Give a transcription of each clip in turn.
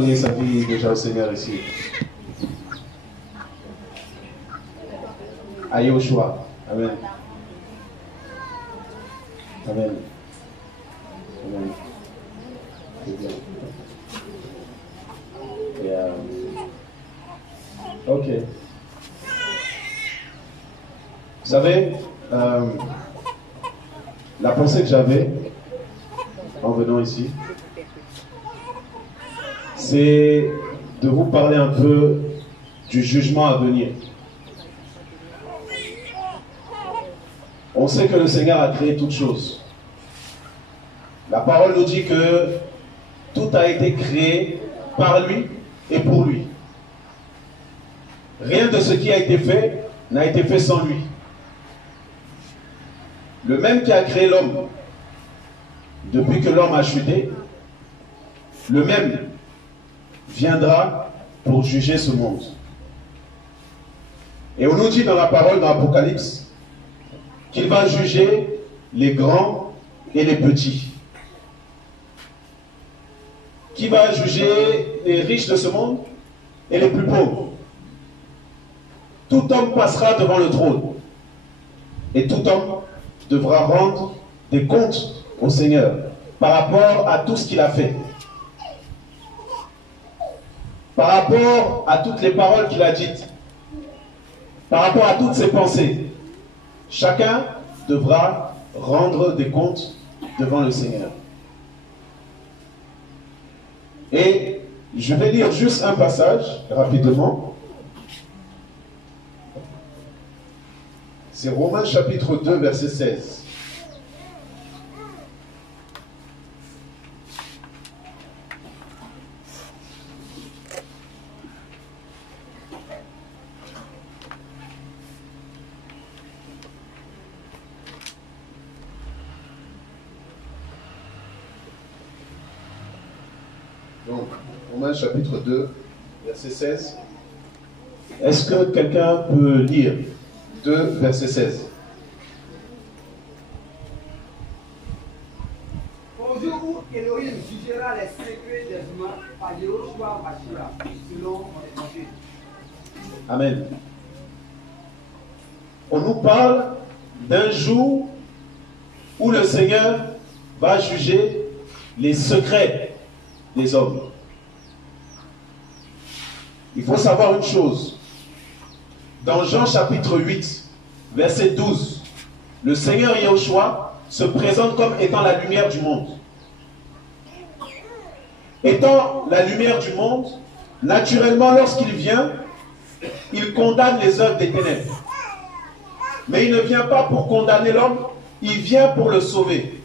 donné sa vie déjà au Seigneur ici? À Yoshua. Amen. Amen. Amen. C'est bien. Ok. Vous savez, la pensée que j'avais en venant ici, c'est de vous parler un peu du jugement à venir. On sait que le Seigneur a créé toutes choses. La parole nous dit que tout a été créé par lui et pour lui. Rien de ce qui a été fait n'a été fait sans lui. Le même qui a créé l'homme, depuis que l'homme a chuté, le même viendra pour juger ce monde. Et on nous dit dans la parole, dans l'Apocalypse, qu'il va juger les grands et les petits. Qui va juger les riches de ce monde et les plus pauvres. Tout homme passera devant le trône. Et tout homme devra rendre des comptes au Seigneur par rapport à tout ce qu'il a fait. Par rapport à toutes les paroles qu'il a dites. Par rapport à toutes ses pensées. Chacun devra rendre des comptes devant le Seigneur. Et je vais lire juste un passage rapidement. C'est Romains chapitre 2, verset 16. Donc, Romains chapitre 2, verset 16. Est-ce que quelqu'un peut lire 2, verset 16? Au jour où Elohim jugera les secrets des humains par Yehoshua Mashiach, selon mon évangile. Amen. On nous parle d'un jour où le Seigneur va juger les secrets des hommes. Il faut savoir une chose. Dans Jean chapitre 8, verset 12, le Seigneur Yehoshua se présente comme étant la lumière du monde. Étant la lumière du monde, naturellement, lorsqu'il vient, il condamne les œuvres des ténèbres. Mais il ne vient pas pour condamner l'homme, il vient pour le sauver.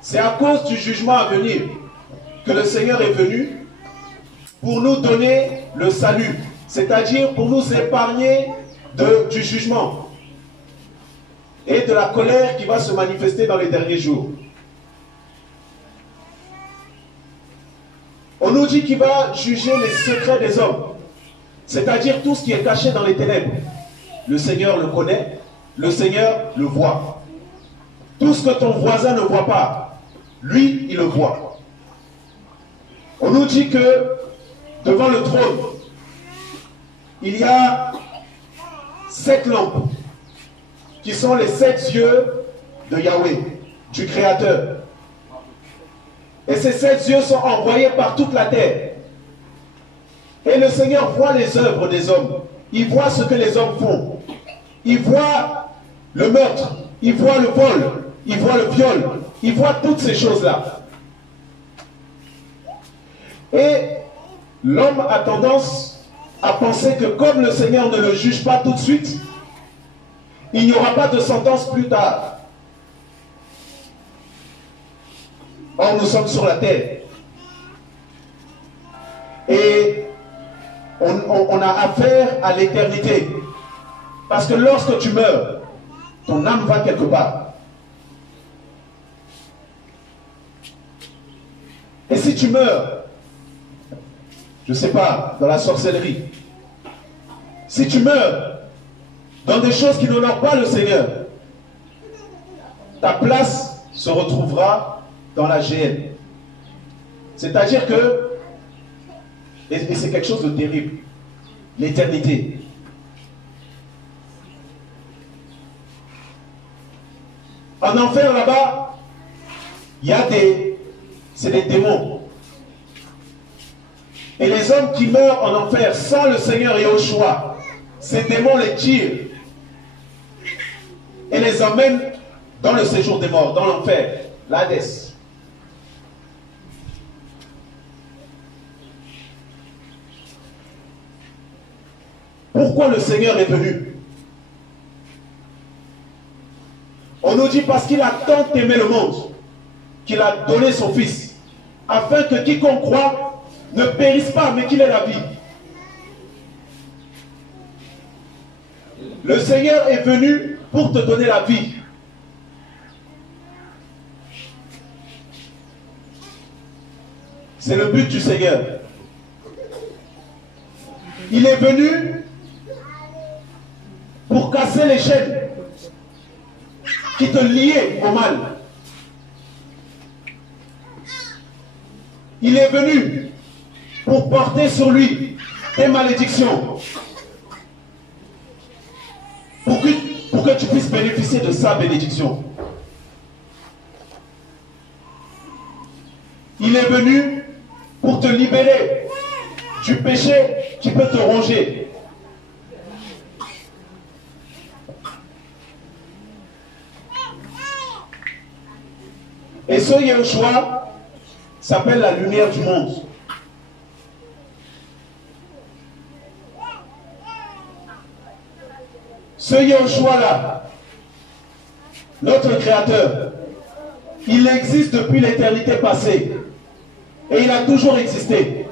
C'est à cause du jugement à venir que le Seigneur est venu pour nous donner le salut, c'est-à-dire pour nous épargner du jugement et de la colère qui va se manifester dans les derniers jours. On nous dit qu'il va juger les secrets des hommes, c'est-à-dire tout ce qui est caché dans les ténèbres. Le Seigneur le connaît, le Seigneur le voit. Tout ce que ton voisin ne voit pas, lui, il le voit. On nous dit que devant le trône, il y a 7 lampes qui sont les 7 yeux de Yahweh, du Créateur. Et ces 7 yeux sont envoyés par toute la terre. Et le Seigneur voit les œuvres des hommes. Il voit ce que les hommes font. Il voit le meurtre, il voit le vol, il voit le viol, il voit toutes ces choses-là. Et l'homme a tendance à penser que comme le Seigneur ne le juge pas tout de suite, il n'y aura pas de sentence plus tard. Or, nous sommes sur la terre. Et on a affaire à l'éternité. Parce que lorsque tu meurs, ton âme va quelque part. Et si tu meurs, je ne sais pas, dans la sorcellerie, si tu meurs dans des choses qui n'honorent pas le Seigneur, ta place se retrouvera dans la géhenne. C'est-à-dire que, et c'est quelque chose de terrible, l'éternité. En enfer là-bas, il y a c'est des démons. Et les hommes qui meurent en enfer sans le Seigneur Yahushua, ces démons les tirent et les emmènent dans le séjour des morts, dans l'enfer, l'Hadès. Pourquoi le Seigneur est venu? On nous dit parce qu'il a tant aimé le monde, qu'il a donné son Fils, afin que quiconque croit ne périsse pas, mais qu'il ait la vie. Le Seigneur est venu pour te donner la vie. C'est le but du Seigneur. Il est venu pour casser les chaînes qui te liaient au mal. Il est venu pour porter sur lui tes malédictions. Pour que tu puisses bénéficier de sa bénédiction. Il est venu pour te libérer du péché qui peut te ronger. Et ce Yahushua s'appelle la lumière du monde. Ce Yahushua-là, notre Créateur, il existe depuis l'éternité passée. Et il a toujours existé.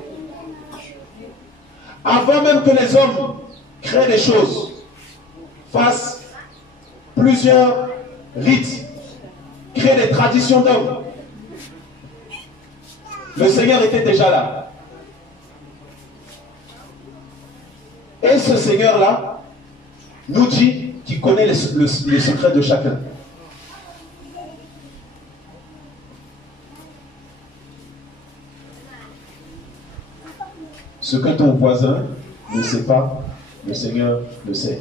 Avant même que les hommes créent des choses, fassent plusieurs rites, créent des traditions d'hommes, le Seigneur était déjà là. Et ce Seigneur-là nous dit qu'il connaît le secret de chacun. Ce que ton voisin ne sait pas, le Seigneur le sait.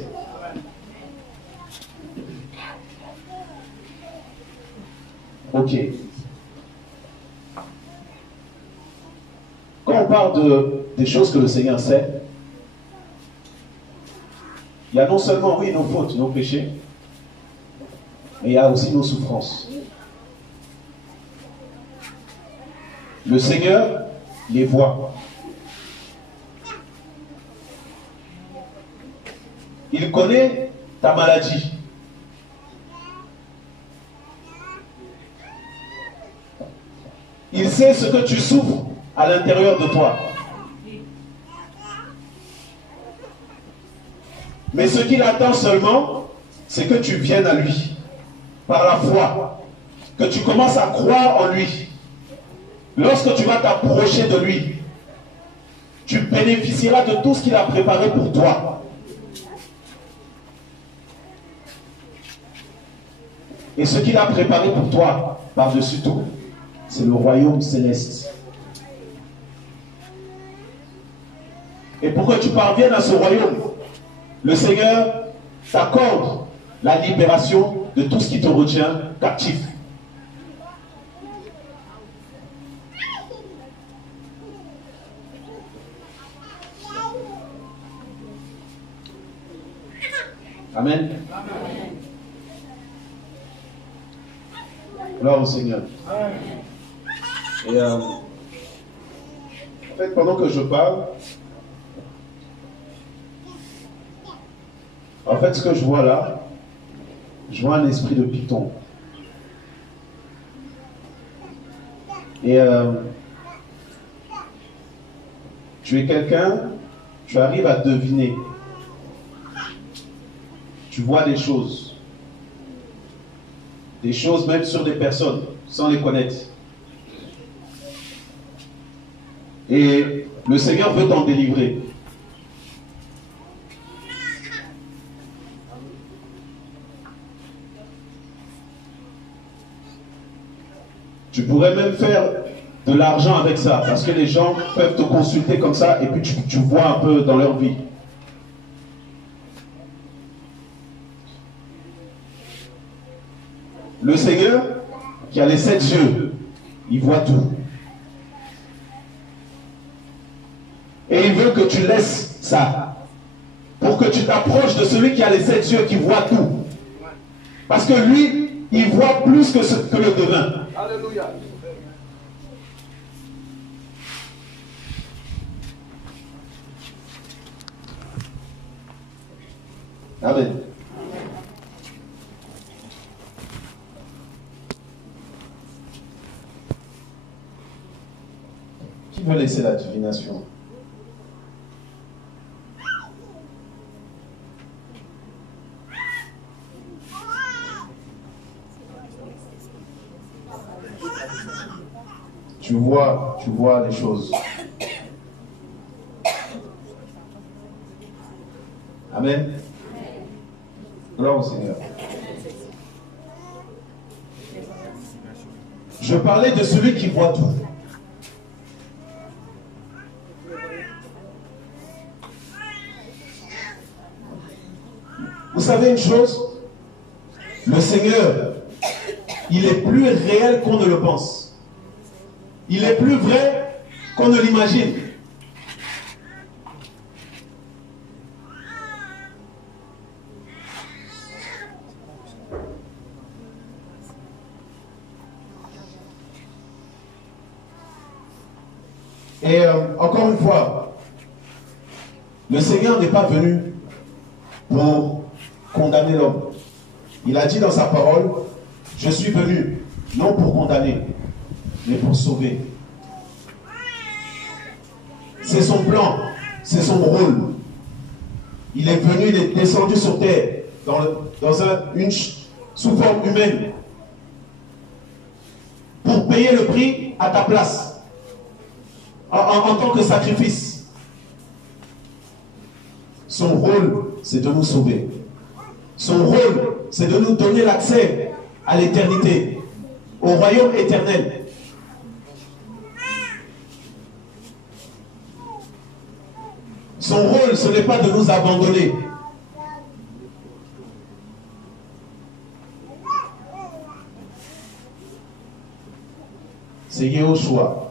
Ok. Quand on parle des choses que le Seigneur sait, il y a non seulement, oui, nos fautes, nos péchés, mais il y a aussi nos souffrances. Le Seigneur les voit. Il connaît ta maladie. Il sait ce que tu souffres à l'intérieur de toi. Mais ce qu'il attend seulement, c'est que tu viennes à lui, par la foi, que tu commences à croire en lui. Lorsque tu vas t'approcher de lui, tu bénéficieras de tout ce qu'il a préparé pour toi. Et ce qu'il a préparé pour toi, par-dessus tout, c'est le royaume céleste. Et pour que tu parviennes à ce royaume, le Seigneur t'accorde la libération de tout ce qui te retient captif. Amen. Gloire au Seigneur. Et en fait, pendant que je parle, en fait, ce que je vois là, je vois un esprit de python. Et tu es quelqu'un, tu arrives à deviner. Tu vois des choses même sur des personnes, sans les connaître. Et le Seigneur veut t'en délivrer. Tu pourrais même faire de l'argent avec ça. Parce que les gens peuvent te consulter comme ça et puis tu vois un peu dans leur vie. Le Seigneur, qui a les 7 yeux, il voit tout. Et il veut que tu laisses ça. Pour que tu t'approches de celui qui a les 7 yeux, qui voit tout. Parce que lui, il voit plus que le devin. Alléluia. Amen. Qui veut laisser la divination? Tu vois les choses. Amen. Gloire au Seigneur. Je parlais de celui qui voit tout. Vous savez une chose? Le Seigneur, il est plus réel qu'on ne le pense. Il est plus vrai qu'on ne l'imagine. Et encore une fois, le Seigneur n'est pas venu pour condamner l'homme. Il a dit dans sa parole, je suis venu non pour condamner, mais pour sauver. C'est son plan, c'est son rôle. Il est venu, il est descendu sur terre sous forme humaine pour payer le prix à ta place en tant que sacrifice. Son rôle, c'est de nous sauver. Son rôle, c'est de nous donner l'accès à l'éternité, au royaume éternel. Son rôle, ce n'est pas de nous abandonner. C'est Yehoshua.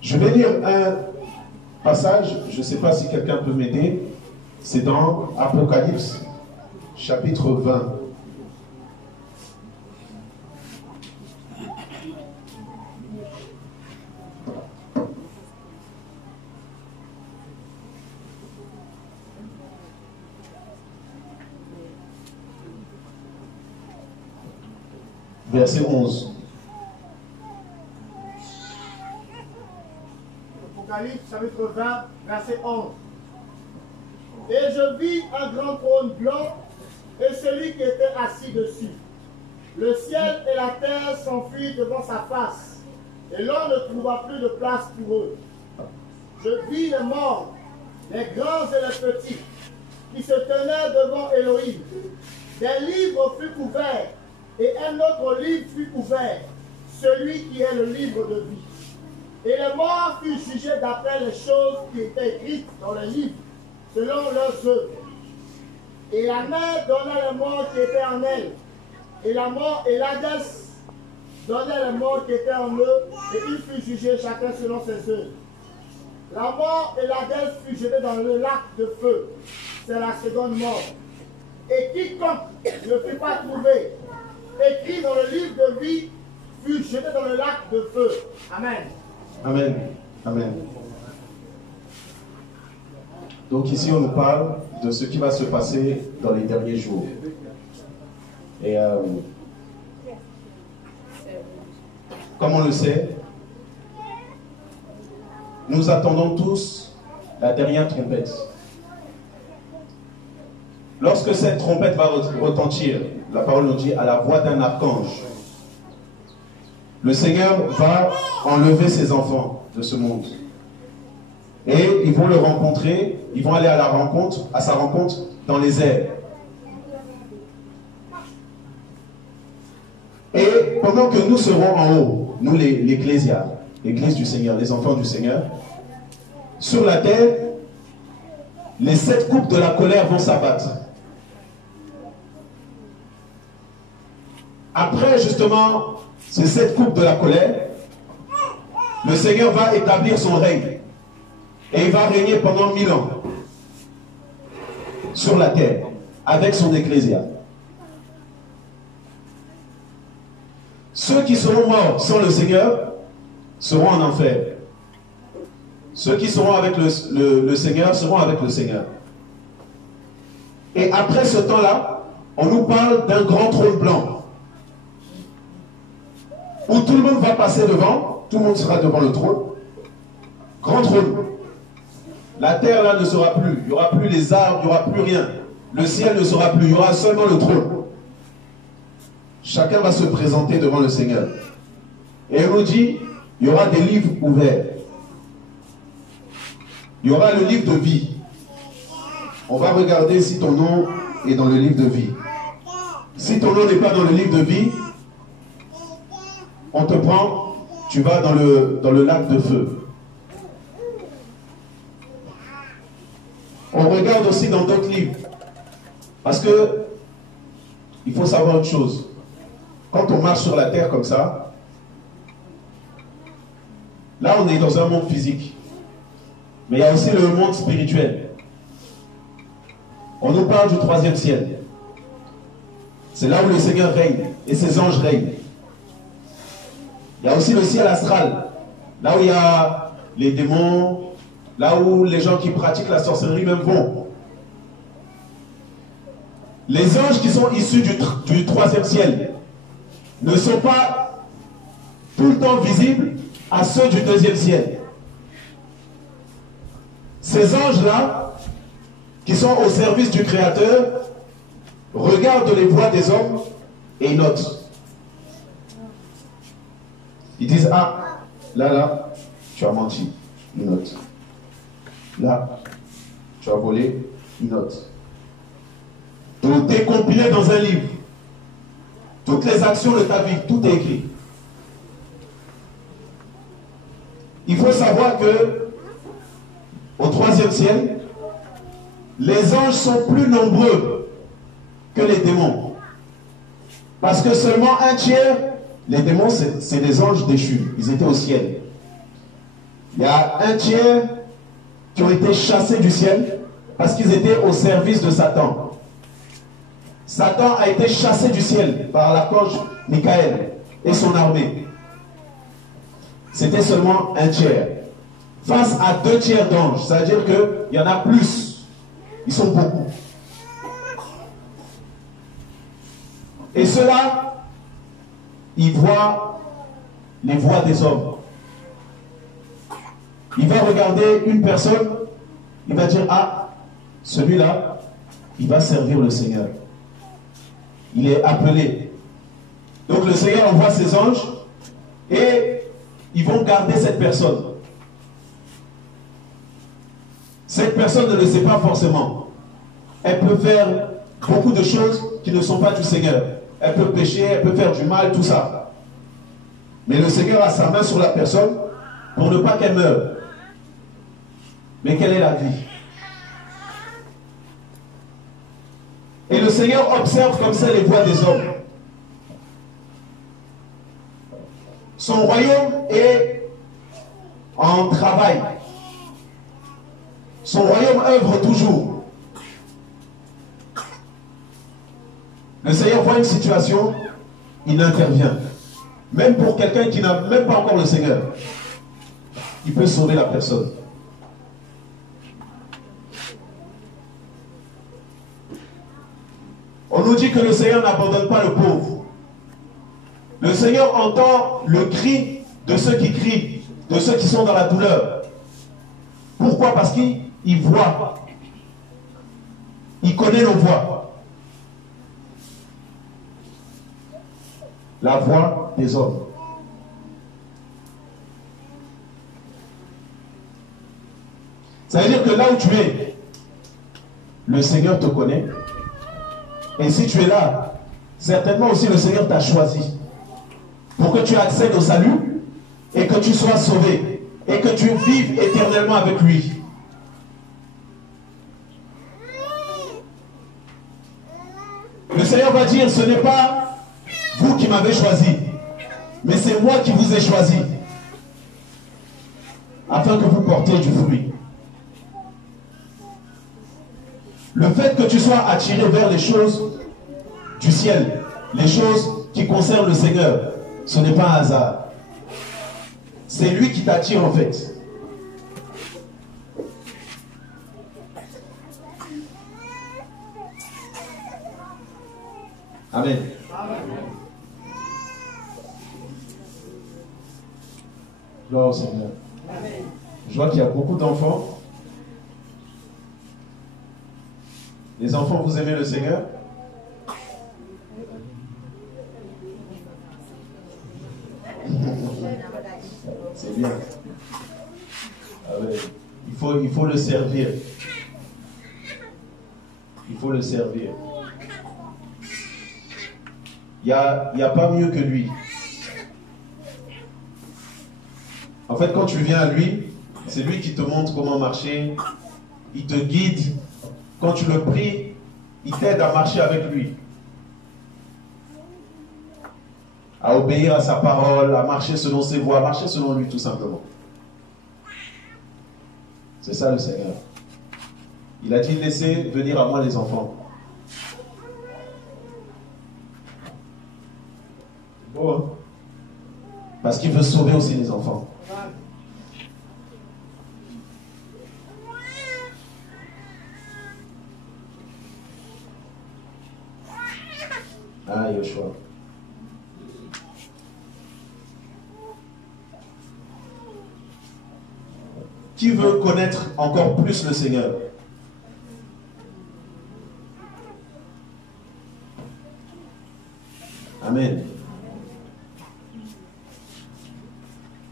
Je vais lire un passage, je ne sais pas si quelqu'un peut m'aider. C'est dans Apocalypse, chapitre 20. Verset 11. Apocalypse chapitre 20, verset 11. Et je vis un grand trône blanc et celui qui était assis dessus. Le ciel et la terre s'enfuient devant sa face, et l'homme ne trouva plus de place pour eux. Je vis les morts, les grands et les petits, qui se tenaient devant Elohim. Des livres furent ouverts, et un autre livre fut ouvert, celui qui est le livre de vie. Et les morts furent jugés d'après les choses qui étaient écrites dans les livres, selon leurs œuvres. Et la mer donna les morts qui étaient en elle, et la mort et l'Hadès donnaient les morts qui étaient en eux, et ils furent jugés chacun selon ses œuvres. La mort et l'Hadès furent jetés dans le lac de feu. C'est la seconde mort. Et quiconque ne fut pas trouvé écrit dans le livre de vie fut jeté dans le lac de feu. Amen. Amen. Amen. Donc ici on nous parle de ce qui va se passer dans les derniers jours. Et comme on le sait, nous attendons tous la dernière trompette. Lorsque cette trompette va retentir, la parole nous dit à la voix d'un archange, le Seigneur va enlever ses enfants de ce monde. Et ils vont le rencontrer, ils vont aller à sa rencontre dans les airs. Et pendant que nous serons en haut, nous l'Ecclésia, l'Église du Seigneur, les enfants du Seigneur, sur la terre, les 7 coupes de la colère vont s'abattre. Après justement ces 7 coupes de la colère, le Seigneur va établir son règne. Et il va régner pendant 1000 ans sur la terre avec son Ecclésia. Ceux qui seront morts sans le Seigneur seront en enfer. Ceux qui seront avec le Seigneur seront avec le Seigneur. Et après ce temps-là, on nous parle d'un grand trône blanc où tout le monde va passer devant, tout le monde sera devant le trône. Grand trône. La terre là ne sera plus, il n'y aura plus les arbres, il n'y aura plus rien. Le ciel ne sera plus, il y aura seulement le trône. Chacun va se présenter devant le Seigneur. Et il nous dit, il y aura des livres ouverts. Il y aura le livre de vie. On va regarder si ton nom est dans le livre de vie. Si ton nom n'est pas dans le livre de vie, on te prend, tu vas dans le lac de feu. On regarde aussi dans d'autres livres. Parce que il faut savoir une chose. Quand on marche sur la terre comme ça, là on est dans un monde physique. Mais il y a aussi le monde spirituel. On nous parle du 3e ciel. C'est là où le Seigneur règne et ses anges règnent. Il y a aussi le ciel astral. Là où il y a les démons, là où les gens qui pratiquent la sorcellerie même vont. Les anges qui sont issus du 3e ciel ne sont pas tout le temps visibles à ceux du 2e ciel. Ces anges-là, qui sont au service du Créateur, regardent les voies des hommes et ils notent. Ils disent, ah, là, tu as menti, ils notent. Là, tu as volé, ils notent. Tout est compilé dans un livre. Toutes les actions de ta vie, tout est écrit. Il faut savoir que au 3e ciel, les anges sont plus nombreux que les démons. Parce que seulement 1/3, les démons, c'est des anges déchus. Ils étaient au ciel. Il y a 1/3 qui ont été chassés du ciel parce qu'ils étaient au service de Satan. Satan a été chassé du ciel par l'archange Michael et son armée. C'était seulement 1/3. Face à 2/3 d'anges, c'est-à-dire qu'il y en a plus. Ils sont beaucoup. Et ceux-là, ils voient les voies des hommes. Il va regarder une personne, il va dire, ah, celui-là, il va servir le Seigneur. Il est appelé. Donc le Seigneur envoie ses anges et ils vont garder cette personne. Cette personne ne le sait pas forcément. Elle peut faire beaucoup de choses qui ne sont pas du Seigneur. Elle peut pécher, elle peut faire du mal, tout ça. Mais le Seigneur a sa main sur la personne pour ne pas qu'elle meure. Mais quelle est la vie? Et le Seigneur observe comme ça les voies des hommes. Son royaume est en travail. Son royaume œuvre toujours. Le Seigneur voit une situation, il intervient. Même pour quelqu'un qui n'a même pas encore le Seigneur, il peut sauver la personne. On nous dit que le Seigneur n'abandonne pas le pauvre. Le Seigneur entend le cri de ceux qui crient, de ceux qui sont dans la douleur. Pourquoi? Parce qu'il voit. Il connaît nos voix. La voix des hommes. Ça veut dire que là où tu es, le Seigneur te connaît. Et si tu es là, certainement aussi le Seigneur t'a choisi. pour que tu accèdes au salut et que tu sois sauvé et que tu vives éternellement avec lui. Le Seigneur va dire, ce n'est pas vous qui m'avez choisi, mais c'est moi qui vous ai choisi, afin que vous portiez du fruit. Le fait que tu sois attiré vers les choses du ciel, les choses qui concernent le Seigneur, ce n'est pas un hasard. C'est lui qui t'attire en fait. Amen. Gloire au Seigneur. Je vois qu'il y a beaucoup d'enfants. Les enfants, vous aimez le Seigneur? C'est bien. Ah ouais. Il faut le servir. Il faut le servir. Il n'y a pas mieux que lui. En fait, quand tu viens à lui, c'est lui qui te montre comment marcher. Il te guide. Quand tu le pries, il t'aide à marcher avec lui. À obéir à sa parole, à marcher selon ses voies, à marcher selon lui tout simplement. C'est ça le Seigneur. Il a dit, laissez venir à moi les enfants. Bon, hein? Parce qu'il veut sauver aussi les enfants. Ah, Yoshua. Qui veut connaître encore plus le Seigneur? Amen.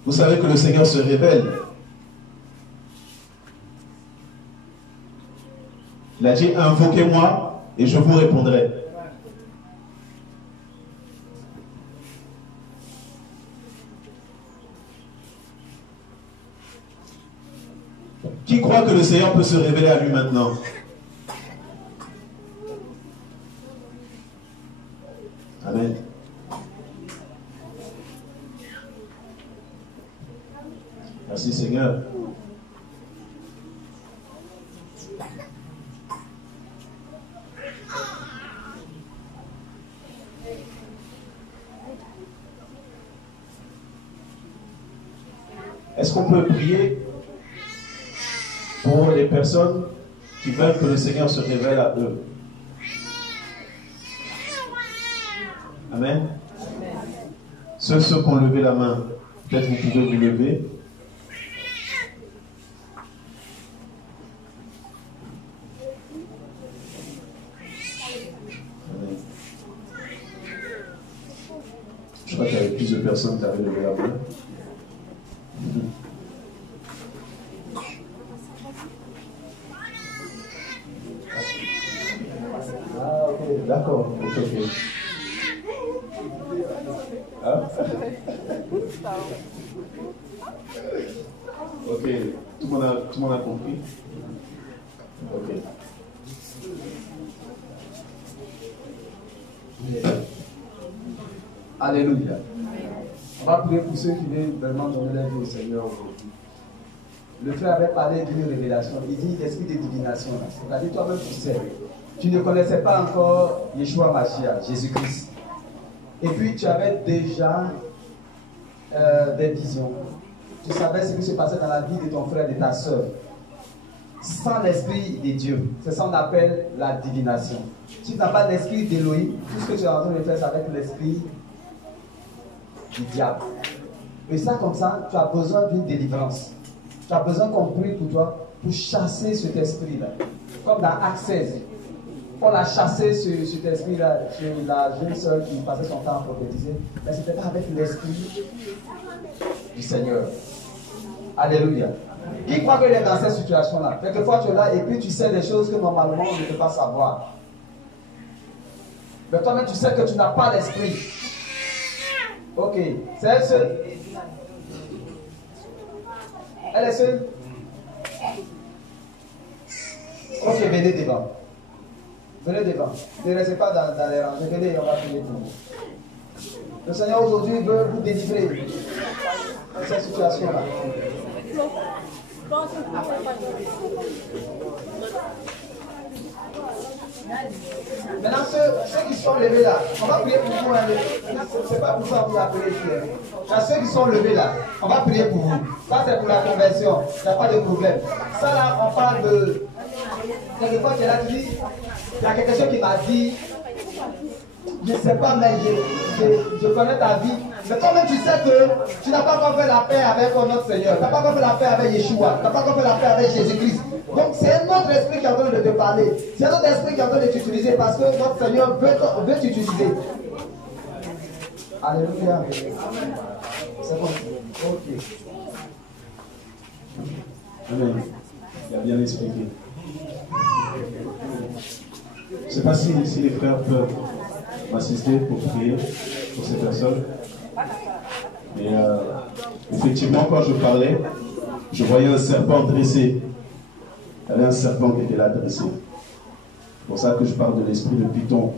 Vous savez que le Seigneur se révèle. Il a dit, invoquez-moi et je vous répondrai. Qui croit que le Seigneur peut se révéler à lui maintenant? Amen. Merci Seigneur. Est-ce qu'on peut prier pour les personnes qui veulent que le Seigneur se révèle à eux? Amen. Ceux qui ont levé la main, peut-être vous pouvez vous lever. Amen. Je crois qu'il y avait plus de personnes qui avaient levé la main. Ah, ok, d'accord. Ok. Hein? Ok, tout le monde a compris? Ok. Alléluia. On va prier pour ceux qui veulent vraiment donner leur vie au Seigneur aujourd'hui. Le frère avait parlé d'une révélation. Il dit l'esprit de divination. C'est-à-dire toi-même tu sais. Tu ne connaissais pas encore Yeshua Mashiach, Jésus-Christ. Et puis tu avais déjà des visions. Tu savais ce qui se passait dans la vie de ton frère et de ta soeur. Sans l'esprit de Dieu. C'est ça qu'on appelle la divination. Si tu n'as pas l'esprit d'Élohim, tout ce que tu es en train de faire, c'est avec l'esprit du diable. Et ça, comme ça, tu as besoin d'une délivrance. Tu as besoin qu'on prie pour toi pour chasser cet esprit-là. Comme dans Actes 16. On a chassé cet esprit-là chez la jeune soeur qui passait son temps à prophétiser. Mais ce n'était pas avec l'esprit du Seigneur. Alléluia. Qui croit qu'il est dans cette situation-là? Quelquefois tu es là et puis tu sais des choses que normalement on ne peut pas savoir. Mais toi-même tu sais que tu n'as pas l'esprit. Ok, c'est elle seule? Elle est seule? Ok, venez devant. Venez devant. Ne restez pas dans les rangées. Venez, on va prier pour vous. Le Seigneur aujourd'hui veut vous délivrer de cette situation-là. Maintenant, ceux qui sont levés là, on va prier pour vous. C'est pas pour ça qu'on vous appelez ici. Ceux qui sont levés là, on va prier pour vous. Ça, c'est pour la conversion. Il n'y a pas de problème. Ça, là, on parle de. Quelquefois, tu as dit, il y a quelque chose qui m'a dit, je ne sais pas, mais je connais ta vie. Mais toi-même, tu sais que tu n'as pas encore fait la paix avec notre Seigneur. Tu n'as pas encore fait la paix avec Yeshua. Tu n'as pas encore fait la paix avec Jésus-Christ. Donc, c'est un autre esprit qui est en train de te parler. C'est un autre esprit qui est en train de t'utiliser parce que notre Seigneur veut t'utiliser. Alléluia. C'est bon. Ok. Amen. Il a bien expliqué. Je ne sais pas si les frères peuvent m'assister pour prier pour ces personnes. Mais effectivement, quand je parlais, je voyais un serpent dressé. Il y avait un serpent qui était là dressé. C'est pour ça que je parle de l'esprit de Python.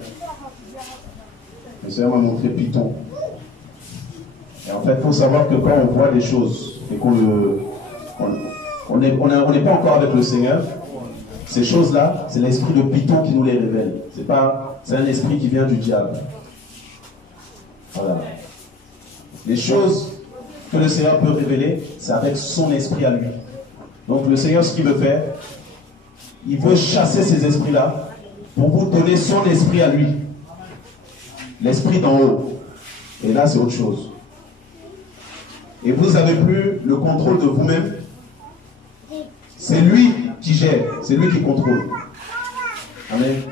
Le Seigneur m'a montré Python. Et en fait, il faut savoir que quand on voit des choses et qu'on n'est pas encore avec le Seigneur, ces choses-là, c'est l'esprit de Python qui nous les révèle. C'est un esprit qui vient du diable. Voilà. Les choses que le Seigneur peut révéler, c'est avec son esprit à lui. Donc le Seigneur, ce qu'il veut faire, il veut chasser ces esprits-là pour vous donner son esprit à lui. L'esprit d'en haut. Et là, c'est autre chose. Et vous n'avez plus le contrôle de vous-même. C'est lui qui gère, c'est lui qui contrôle. Amen.